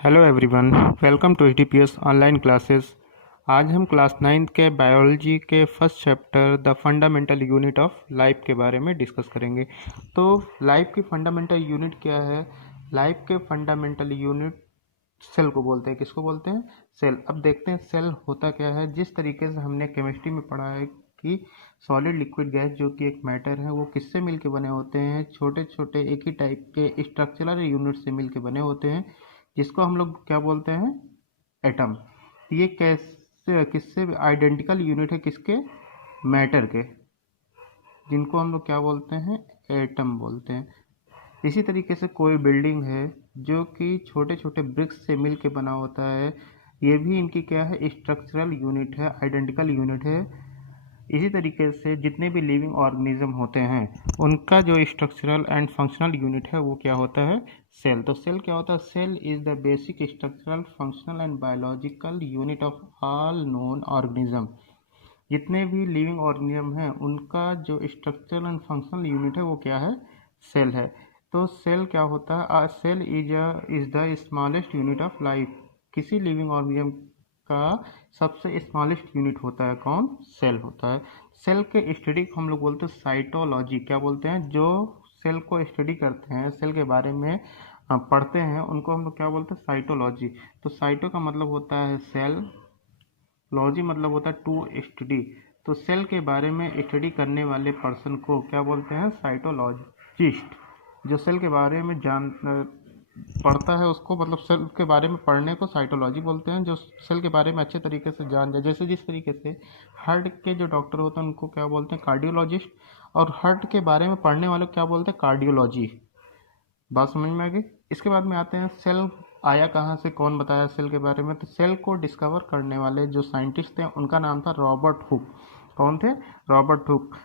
Hello everyone, welcome to HTPS online classes. आज हम class 9 के बायोलॉजी के first chapter the fundamental unit of life के बारे में डिस्कस करेंगे। तो लाइफ की फंडामेंटल यूनिट क्या है? लाइफ के फंडामेंटल यूनिट सेल को बोलते हैं। किसको बोलते हैं? सेल। अब देखते हैं सेल होता क्या है। जिस तरीके से हमने केमिस्ट्री में पढ़ा है कि सॉलिड लिक्विड गैस जो कि एक मैटर है वो किससे मिलके बने होते हैं, छोटे छोटे एक ही टाइप के स्ट्रक्चरल यूनिट से मिलके बने होते हैं, जिसको हम लोग क्या बोलते हैं? एटम। ये कैसे किससे आइडेंटिकल यूनिट है? किसके? मैटर के, जिनको हम लोग क्या बोलते हैं? एटम बोलते हैं। इसी तरीके से कोई बिल्डिंग है जो कि छोटे छोटे ब्रिक्स से मिल के बना होता है, ये भी इनकी क्या है? स्ट्रक्चरल यूनिट है, आइडेंटिकल यूनिट है। इसी तरीके से जितने भी लिविंग ऑर्गेनिज्म होते हैं उनका जो स्ट्रक्चरल एंड फंक्शनल यूनिट है वो क्या होता है? सेल। तो सेल क्या होता है? Cell is the basic structural functional and biological unit of all known organism. जितने भी लिविंग ऑर्गेनिज्म हैं उनका जो स्ट्रक्चरल एंड फंक्शनल यूनिट है वो क्या है? सेल है। तो सेल क्या होता है? Cell is the smallest unit of life. किसी लिविंग ऑर्गेनिज्म का सबसे स्मॉलेस्ट यूनिट होता है कौन? सेल होता है। सेल के स्टडी को हम लोग बोलते हैं साइटोलॉजी। क्या बोलते हैं? जो सेल को स्टडी करते हैं, सेल के बारे में पढ़ते हैं, उनको हम लोग क्या बोलते हैं? साइटोलॉजी। तो साइटो का मतलब होता है सेल, लॉजी मतलब होता है टू स्टडी। तो सेल के बारे में स्टडी करने वाले पर्सन को क्या बोलते हैं? साइटोलॉजिस्ट। जो सेल के बारे में पढ़ता है उसको, मतलब सेल के बारे में पढ़ने को साइटोलॉजी बोलते हैं। जो सेल के बारे में अच्छे तरीके से जान जाए, जैसे जिस तरीके से हार्ट के जो डॉक्टर होते हैं उनको क्या बोलते हैं? कार्डियोलॉजिस्ट। और हार्ट के बारे में पढ़ने वाले को क्या बोलते हैं? कार्डियोलॉजी। बात समझ में आ गई? इसके बाद में आते हैं सेल आया कहाँ से, कौन बताया सेल के बारे में? तो सेल को डिस्कवर करने वाले जो साइंटिस्ट थे उनका नाम था रॉबर्ट हुक। कौन थे? Robert Hooke.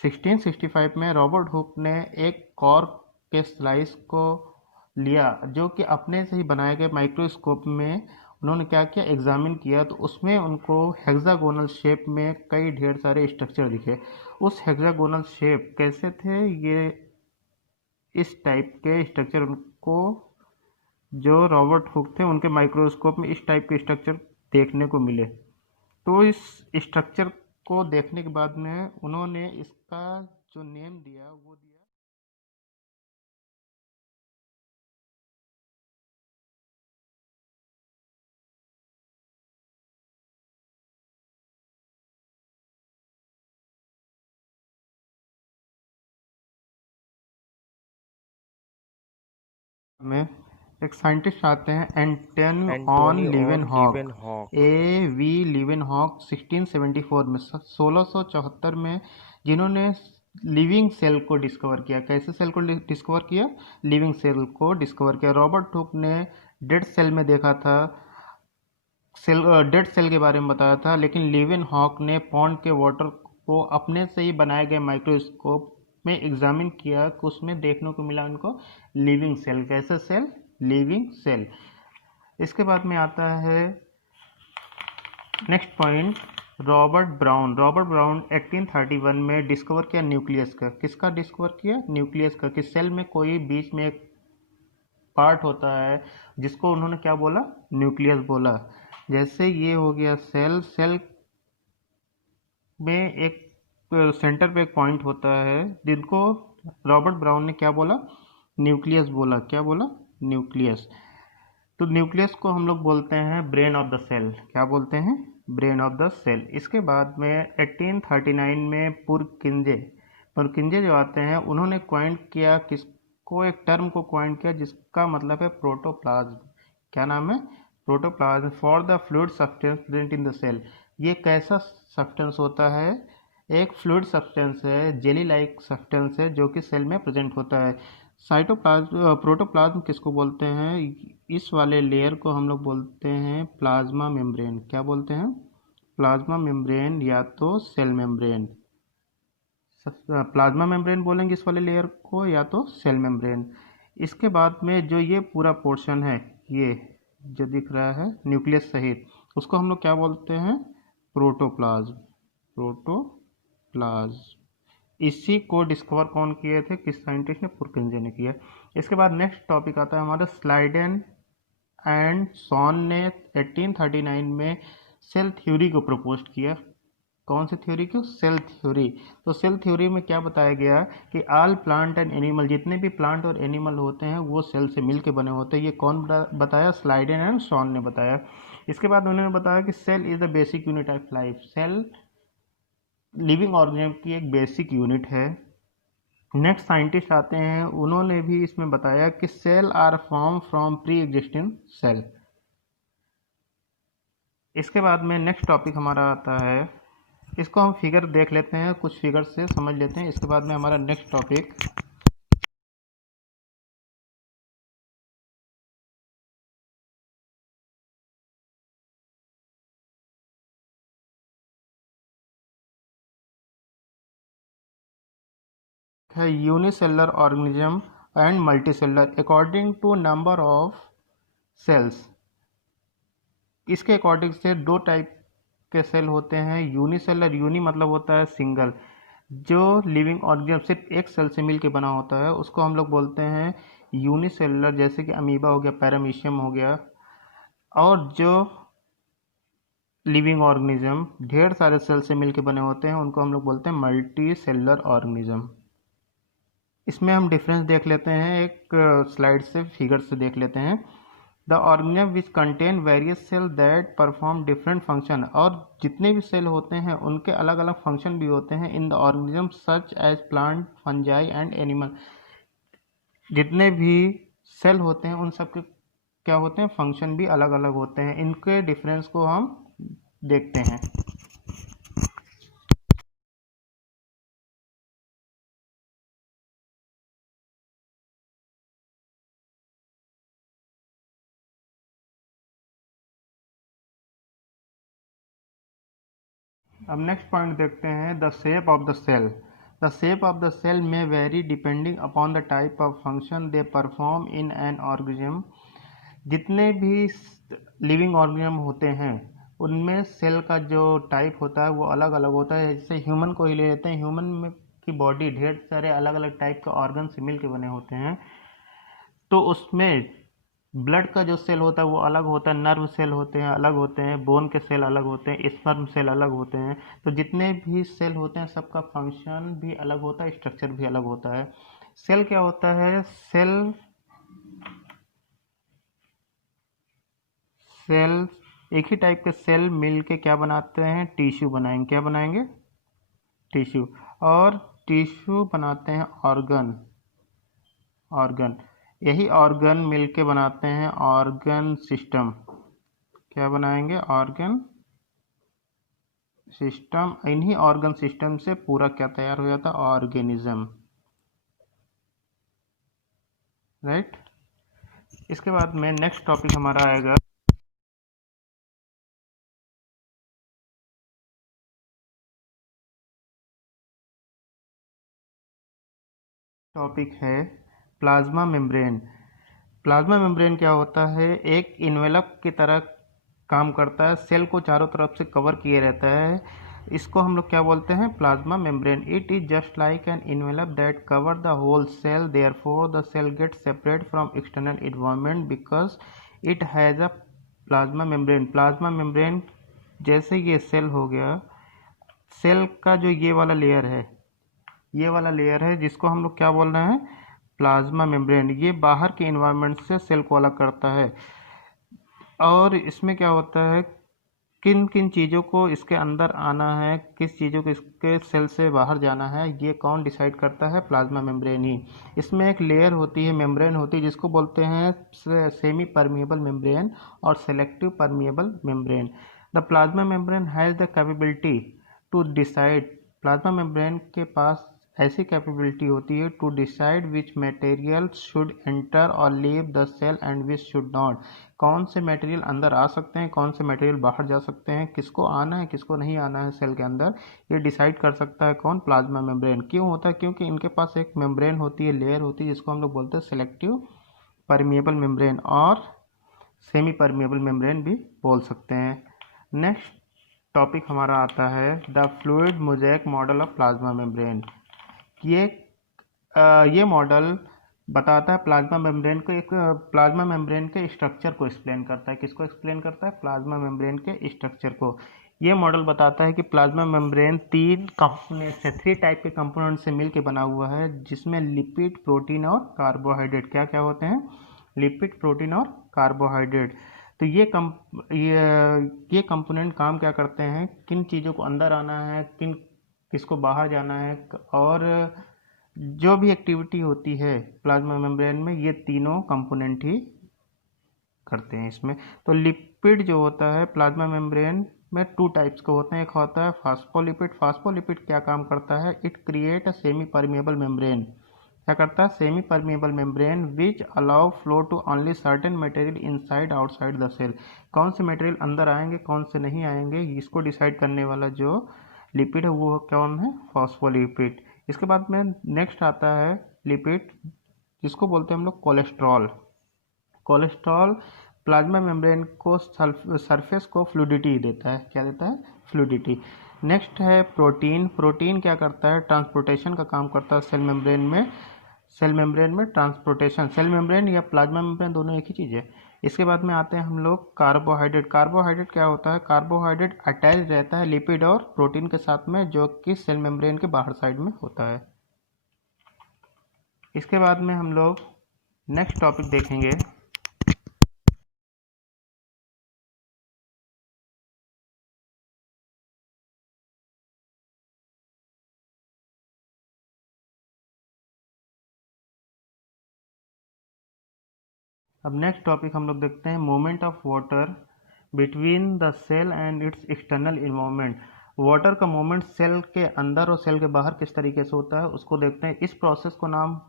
1665 में रॉबर्ट हुक ने एक कॉर्क के स्लाइस को लिया, जो कि अपने से ही बनाए गए माइक्रोस्कोप में उन्होंने क्या किया? एग्जामिन किया। तो उसमें उनको हेक्सागोनल शेप में कई ढेर सारे स्ट्रक्चर दिखे। उस हेक्सागोनल शेप कैसे थे? ये इस टाइप के स्ट्रक्चर उनको, जो रॉबर्ट हुक थे उनके माइक्रोस्कोप में इस टाइप के स्ट्रक्चर देखने को मिले। तो इस स्ट्रक्चर को देखने के बाद में उन्होंने इसका जो नेम दिया वो दिया में। एक साइंटिस्ट आते हैं एंटोनी ऑन Antonie Leeuwenhoek, Leeuwenhoek. AV Leeuwenhoek 1674 में, 1674 में, जिन्होंने लिविंग सेल को डिस्कवर किया। कैसे सेल को डिस्कवर किया? लिविंग सेल को डिस्कवर किया। रॉबर्ट हुक ने डेड सेल में देखा था, सेल डेड सेल के बारे में बताया था, लेकिन लिवन हॉक ने पॉन्ड के वाटर को अपने से ही बनाए गए माइक्रोस्कोप में एग्जामिन किया कि उसमें देखने को मिला उनको लिविंग सेल। कैसे सेल? Living cell. इसके बाद में आता है next point, Robert Brown. Robert Brown 1831 में डिस्कवर किया न्यूक्लियस का। किसका डिस्कवर किया? न्यूक्लियस का। कि सेल में कोई बीच में एक पार्ट होता है जिसको उन्होंने क्या बोला? न्यूक्लियस बोला। जैसे ये हो गया सेल, सेल में एक सेंटर पे एक पॉइंट होता है जिनको रॉबर्ट ब्राउन ने क्या बोला? न्यूक्लियस बोला। क्या बोला? न्यूक्लियस। तो न्यूक्लियस को हम लोग बोलते हैं ब्रेन ऑफ द सेल। क्या बोलते हैं? Brain of the cell. इसके बाद में 1839 में पुरकिंजे जो आते हैं उन्होंने क्वाइन किया किसको? एक टर्म को क्वाइन किया जिसका मतलब है प्रोटोप्लाज्म। क्या नाम है? Protoplasm. For the fluid substance present in the cell. ये कैसा सब्सटेंस होता है? एक फ्लूइड सब्सटेंस है, जेली लाइक सब्सटेंस है, जो कि सेल में प्रेजेंट होता है। साइटोप्लाज्म, प्रोटोप्लाज्म किसको बोलते हैं? इस वाले लेयर को हम लोग बोलते हैं प्लाज्मा मेम्ब्रेन। क्या बोलते हैं? प्लाज्मा मेम्ब्रेन या तो सेल मेम्ब्रेन। प्लाज्मा मेम्ब्रेन बोलेंगे इस वाले लेयर को, या तो सेल मेम्ब्रेन। इसके बाद में जो ये पूरा पोर्शन है, ये जो दिख रहा है न्यूक्लियस सहित, उसको हम लोग क्या बोलते हैं? प्रोटोप्लाज्म। प्रोटोप्लाज्म। इसी को डिस्कवर कौन किए थे, किस साइंटिस्ट ने? पुरकिंजे ने किया। इसके बाद नेक्स्ट टॉपिक आता है हमारा स्लाइडेन एंड सॉन ने 1839 में सेल थ्योरी को प्रपोज किया। कौन सी थ्योरी को? Cell theory. तो सेल थ्योरी में क्या बताया गया कि ऑल प्लांट एंड एनिमल, जितने भी प्लांट और एनिमल होते हैं वो सेल से मिलके बने होते हैं। ये कौन बताया? स्लाइडेन एंड सॉन ने बताया। इसके बाद उन्होंने बताया कि cell is the basic unit of life. Cell living organism की एक बेसिक यूनिट है। नेक्स्ट साइंटिस्ट आते हैं, उन्होंने भी इसमें बताया कि cell are form from pre existing cell. इसके बाद में नेक्स्ट टॉपिक हमारा आता है, इसको हम फिगर देख लेते हैं, कुछ फिगर से समझ लेते हैं। इसके बाद में हमारा नेक्स्ट टॉपिक है unicellular organism and multicellular according to number of cells. इसके अकॉर्डिंग से दो टाइप के सेल होते हैं। यूनिसेलुलर, यूनि मतलब होता है सिंगल, जो लिविंग ऑर्गेनिज्म सिर्फ एक सेल से मिलके बना होता है उसको हम लोग बोलते हैं यूनिसेलुलर, जैसे कि अमीबा हो गया, पैरामीशियम हो गया। और जो लिविंग ऑर्गेनिज्म ढेर सारे सेल से मिलके बने होते हैं उनको हम लोग बोलते हैं मल्टी सेलुलर ऑर्गेनिज्म। इसमें हम डिफरेंस देख लेते हैं, एक स्लाइड से फिगर से देख लेते हैं। The organism which contain various cell that perform different function, और जितने भी सेल होते हैं उनके अलग अलग फंक्शन भी होते हैं in the organism such as plant, fungi and animal. जितने भी सेल होते हैं उन सब के क्या होते हैं? फंक्शन भी अलग अलग होते हैं। इनके डिफरेंस को हम देखते हैं। अब नेक्स्ट पॉइंट देखते हैं, the shape of the cell. The shape of the cell में vary depending upon the type of function they perform in an organism. जितने भी लिविंग ऑर्गेनिज्म होते हैं उनमें सेल का जो टाइप होता है वो अलग अलग होता है। जैसे ह्यूमन को ही ले लेते हैं, ह्यूमन में की बॉडी ढेर सारे अलग अलग टाइप के ऑर्गन से मिल के बने होते हैं। तो उसमें ब्लड का जो सेल होता है वो अलग होता है, नर्व सेल होते हैं अलग होते हैं, बोन के सेल अलग होते हैं, स्पर्म सेल अलग होते हैं। तो जितने भी सेल होते हैं सबका फंक्शन भी अलग होता है, स्ट्रक्चर भी अलग होता है। सेल क्या होता है? सेल एक ही टाइप के सेल मिल के क्या बनाते हैं? टिश्यू बनाएंगे। क्या बनाएंगे? टिश्यू। और टिश्यू बनाते हैं ऑर्गन। ऑर्गन, यही ऑर्गन मिलके बनाते हैं ऑर्गन सिस्टम। क्या बनाएंगे? Organ system. इन्हीं ऑर्गन सिस्टम से पूरा क्या तैयार हो जाता है? ऑर्गेनिज्म। राइट। इसके बाद में नेक्स्ट टॉपिक हमारा आएगा, टॉपिक है प्लाज्मा मेम्ब्रेन। प्लाज्मा मेम्ब्रेन क्या होता है? एक इन्वेलप की तरह काम करता है, सेल को चारों तरफ से कवर किए रहता है। इसको हम लोग क्या बोलते हैं? Plasma membrane. It is just like an envelope that cover the whole cell, therefore the cell get separate from external environment because it has a plasma membrane. Plasma membrane जैसे ये सेल हो गया, सेल का जो ये वाला layer है, ये वाला लेयर है जिसको हम लोग क्या बोल रहे हैं? Plasma membrane. ये बाहर के इन्वायरमेंट से सेल को अलग करता है। और इसमें क्या होता है, किन किन चीज़ों को इसके अंदर आना है, किस चीज़ों को इसके सेल से बाहर जाना है, ये कौन डिसाइड करता है? प्लाज्मा मेम्ब्रेन ही। इसमें एक लेयर होती है, मेम्ब्रेन होती है, जिसको बोलते हैं सेमी परमिएबल मेम्ब्रेन और selective permeable membrane. The plasma membrane has the capability to decide. Plasma membrane के पास ऐसी कैपेबिलिटी होती है to decide which material should enter और leave the cell and which should not. कौन से मटेरियल अंदर आ सकते हैं, कौन से मटेरियल बाहर जा सकते हैं, किसको आना है किसको नहीं आना है सेल के अंदर, ये डिसाइड कर सकता है कौन? Plasma membrane. क्यों होता है? क्योंकि इनके पास एक मेम्ब्रेन होती है, लेयर होती है, जिसको हम लोग बोलते हैं सेलेक्टिव परमिएबल मेम्ब्रेन और सेमी परमिएबल मेम्ब्रेन भी बोल सकते हैं। नेक्स्ट टॉपिक हमारा आता है the fluid mosaic model of plasma membrane. ये ये मॉडल बताता है प्लाज्मा मेम्ब्रेन को, एक प्लाज्मा मेम्ब्रेन के स्ट्रक्चर को एक्सप्लेन करता है। किसको एक्सप्लेन करता है? प्लाज्मा मेम्ब्रेन के स्ट्रक्चर को। ये मॉडल बताता है कि प्लाज्मा मेम्ब्रेन 3 टाइप के कंपोनेंट से मिलकर बना हुआ है, जिसमें लिपिड, प्रोटीन और कार्बोहाइड्रेट क्या क्या होते हैं? लिपिड, प्रोटीन और कार्बोहाइड्रेट। तो ये कंपोनेंट काम क्या करते हैं, किन चीज़ों को अंदर आना है, किसको बाहर जाना है, और जो भी एक्टिविटी होती है प्लाज्मा मेम्ब्रेन में, ये तीनों कंपोनेंट ही करते हैं इसमें। तो लिपिड जो होता है प्लाज्मा मेम्ब्रेन में 2 टाइप्स के होते हैं। एक होता है फास्फोलिपिड। फास्फोलिपिड क्या काम करता है? It create a semi permeable membrane. क्या करता है? Semi permeable membrane which allow flow to only certain material inside outside the cell. कौन से मटेरियल अंदर आएंगे, कौन से नहीं आएंगे, इसको डिसाइड करने वाला जो लिपिड है वो कौन है? फास्फोलिपिड। इसके बाद में नेक्स्ट आता है लिपिड, जिसको बोलते हैं हम लोग कोलेस्ट्रॉल। कोलेस्ट्रॉल प्लाज्मा मेम्ब्रेन को सरफेस को फ्लूडिटी देता है। क्या देता है? फ्लूडिटी। नेक्स्ट है प्रोटीन। प्रोटीन क्या करता है? ट्रांसपोर्टेशन का काम करता है सेल मेम्ब्रेन में ट्रांसपोर्टेशन। सेल मेम्ब्रेन या प्लाज्मा मेम्ब्रेन दोनों एक ही चीज़ है। इसके बाद में आते हैं हम लोग कार्बोहाइड्रेट। कार्बोहाइड्रेट क्या होता है? कार्बोहाइड्रेट अटैच रहता है लिपिड और प्रोटीन के साथ में, जो कि सेल मेम्ब्रेन के बाहर साइड में होता है। इसके बाद में हम लोग नेक्स्ट टॉपिक देखेंगे। अब नेक्स्ट टॉपिक हम लोग देखते हैं movement of water between the cell and its external environment. Water का मूवमेंट सेल के अंदर और सेल के बाहर किस तरीके से होता है उसको देखते हैं। इस प्रोसेस को नाम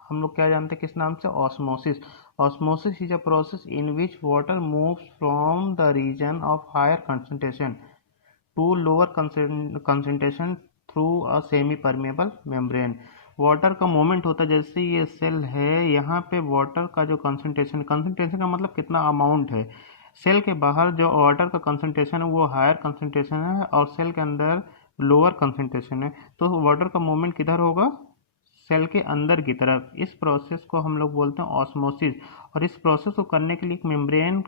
हम लोग क्या जानते हैं, किस नाम से? Osmosis. Osmosis is a process in which water moves from the region of higher concentration to lower concentration through a semi permeable membrane. Water का मूवमेंट होता है, जैसे ये सेल है, यहाँ पे वाटर का जो कंसंट्रेशन का मतलब कितना अमाउंट है। सेल के बाहर जो वाटर का कंसंट्रेशन है वो हायर कंसंट्रेशन है और सेल के अंदर लोअर कंसंट्रेशन है। तो वाटर का मूवमेंट किधर होगा? सेल के अंदर की तरफ। इस प्रोसेस को हम लोग बोलते हैं ऑस्मोसिस। और इस प्रोसेस को करने के लिए एक मेम्ब्रेन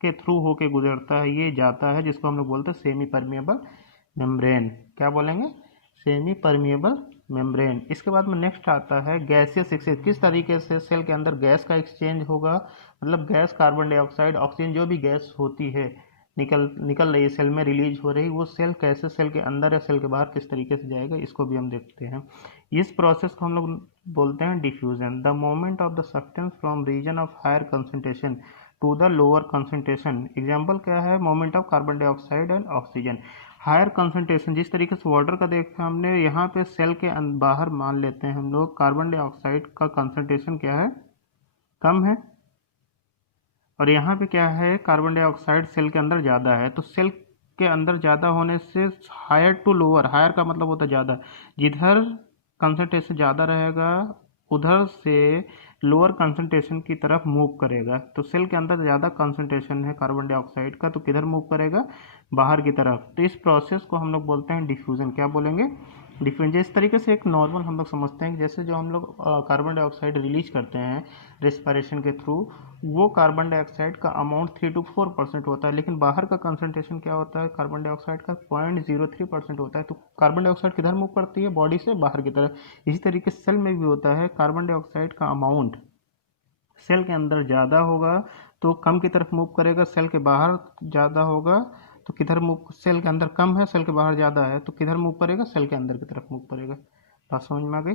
के थ्रू होके गुजरता है, ये जाता है, जिसको हम लोग बोलते हैं सेमी परमिएबल मेम्ब्रेन। क्या बोलेंगे? Semi permeable membrane. इसके बाद में नेक्स्ट आता है गैसियस एक्सचेंज। किस तरीके से सेल के अंदर गैस का एक्सचेंज होगा, मतलब गैस, कार्बन डाइऑक्साइड, ऑक्सीजन, जो भी गैस होती है निकल रही है सेल में, रिलीज हो रही, वो सेल कैसे सेल के अंदर या सेल के बाहर किस तरीके से जाएगा, इसको भी हम देखते हैं। इस प्रोसेस को हम लोग बोलते हैं diffusion. The movement of the substance from region of higher concentration to the lower concentration. Example क्या है? Movement of carbon dioxide and oxygen. Higher concentration जिस तरीके से वाटर का देखा हमने, यहाँ पे सेल के बाहर मान लेते हैं हम लोग कार्बन डाइऑक्साइड का कंसंट्रेशन क्या है? कम है। और यहाँ पे क्या है? कार्बन डाइऑक्साइड सेल के अंदर ज़्यादा है। तो सेल के अंदर ज़्यादा होने से हायर टू लोअर, हायर का मतलब होता है ज़्यादा, जिधर कंसंट्रेशन ज़्यादा रहेगा उधर से लोअर कंसंट्रेशन की तरफ मूव करेगा। तो सेल के अंदर ज़्यादा कंसंट्रेशन है कार्बन डाइऑक्साइड का, तो किधर मूव करेगा? बाहर की तरफ। तो इस प्रोसेस को हम लोग बोलते हैं डिफ्यूजन। क्या बोलेंगे? डिफ्यूजन। इस तरीके से एक नॉर्मल हम लोग समझते हैं कि जैसे जो हम लोग कार्बन डाइऑक्साइड रिलीज करते हैं रेस्पिरेशन के थ्रू, वो कार्बन डाइऑक्साइड का अमाउंट 3 to 4% होता है, लेकिन बाहर का कंसंट्रेशन क्या होता है कार्बन डाइऑक्साइड का? 0.03% होता है। तो कार्बन डाइऑक्साइड किधर मूव करती है? बॉडी से बाहर की तरफ। इसी तरीके से सेल में भी होता है, कार्बन डाइऑक्साइड का अमाउंट सेल के अंदर ज़्यादा होगा तो कम की तरफ मूव करेगा, सेल के बाहर ज़्यादा होगा तो किधर मूव? सेल के अंदर कम है, सेल के बाहर ज़्यादा है, तो किधर मूव करेगा? सेल के अंदर की तरफ मूव करेगा। बात समझ में आ गई?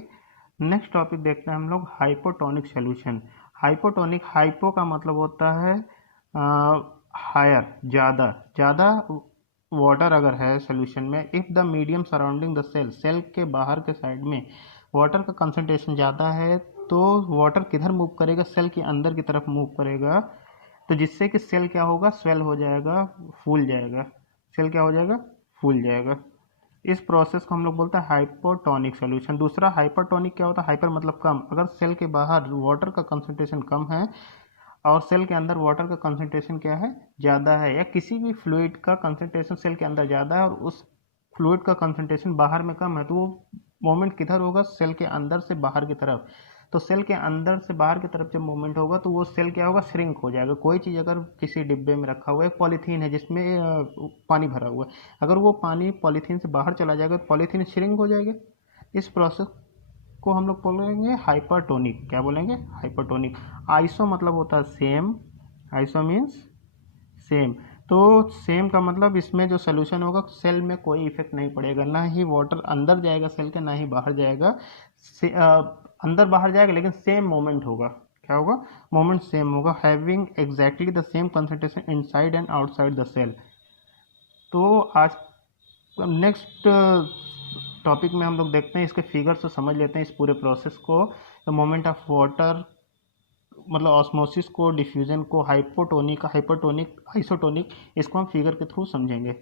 नेक्स्ट टॉपिक देखते हैं हम लोग हाइपोटोनिक सॉल्यूशन। हाइपोटोनिक, हाइपो का मतलब होता है हायर, ज़्यादा। ज़्यादा वाटर अगर है सॉल्यूशन में, if the medium surrounding the cell, cell के बाहर के साइड में वाटर का कंसंट्रेशन ज़्यादा है, तो वाटर किधर मूव करेगा? सेल के अंदर की तरफ मूव करेगा। तो जिससे कि सेल क्या होगा? स्वेल हो जाएगा, फूल जाएगा। सेल क्या हो जाएगा? फूल जाएगा। इस प्रोसेस को हम लोग बोलते हैं हाइपोटोनिक सॉल्यूशन। दूसरा हाइपरटोनिक क्या होता है? हाइपर मतलब कम। अगर सेल के बाहर वाटर का कंसंट्रेशन कम है और सेल के अंदर वाटर का कंसंट्रेशन क्या है? ज़्यादा है, या किसी भी फ्लूइड का कंसंट्रेशन सेल के अंदर ज़्यादा है और उस फ्लूइड का कंसंट्रेशन बाहर में कम है, तो वो मोमेंट किधर होगा, सेल के अंदर से बाहर की तरफ। तो सेल के अंदर से बाहर की तरफ जब मूवमेंट होगा तो वो सेल क्या होगा, श्रिंक हो जाएगा। कोई चीज़ अगर किसी डिब्बे में रखा हुआ है, पॉलीथीन है जिसमें पानी भरा हुआ है, अगर वो पानी पॉलीथीन से बाहर चला जाएगा तो पॉलीथीन श्रिंक हो जाएगा। इस प्रोसेस को हम लोग बोलेंगे हाइपरटोनिक। क्या बोलेंगे, हाइपरटोनिक। आइसो मतलब होता है सेम, आइसो मीन्स सेम। तो सेम का मतलब इसमें जो सोल्यूशन होगा सेल में कोई इफेक्ट नहीं पड़ेगा, ना ही वाटर अंदर जाएगा सेल के, ना ही बाहर जाएगा। अंदर बाहर जाएगा लेकिन सेम मोमेंट होगा। क्या होगा, मोमेंट सेम होगा, having exactly the same concentration inside and outside the cell. तो आज नेक्स्ट टॉपिक में हम लोग देखते हैं, इसके फिगर से समझ लेते हैं इस पूरे प्रोसेस को। द मोमेंट ऑफ वाटर मतलब ऑस्मोसिस को, डिफ्यूजन को, हाइपोटोनिक, आइसोटोनिक, इसको हम फिगर के थ्रू समझेंगे।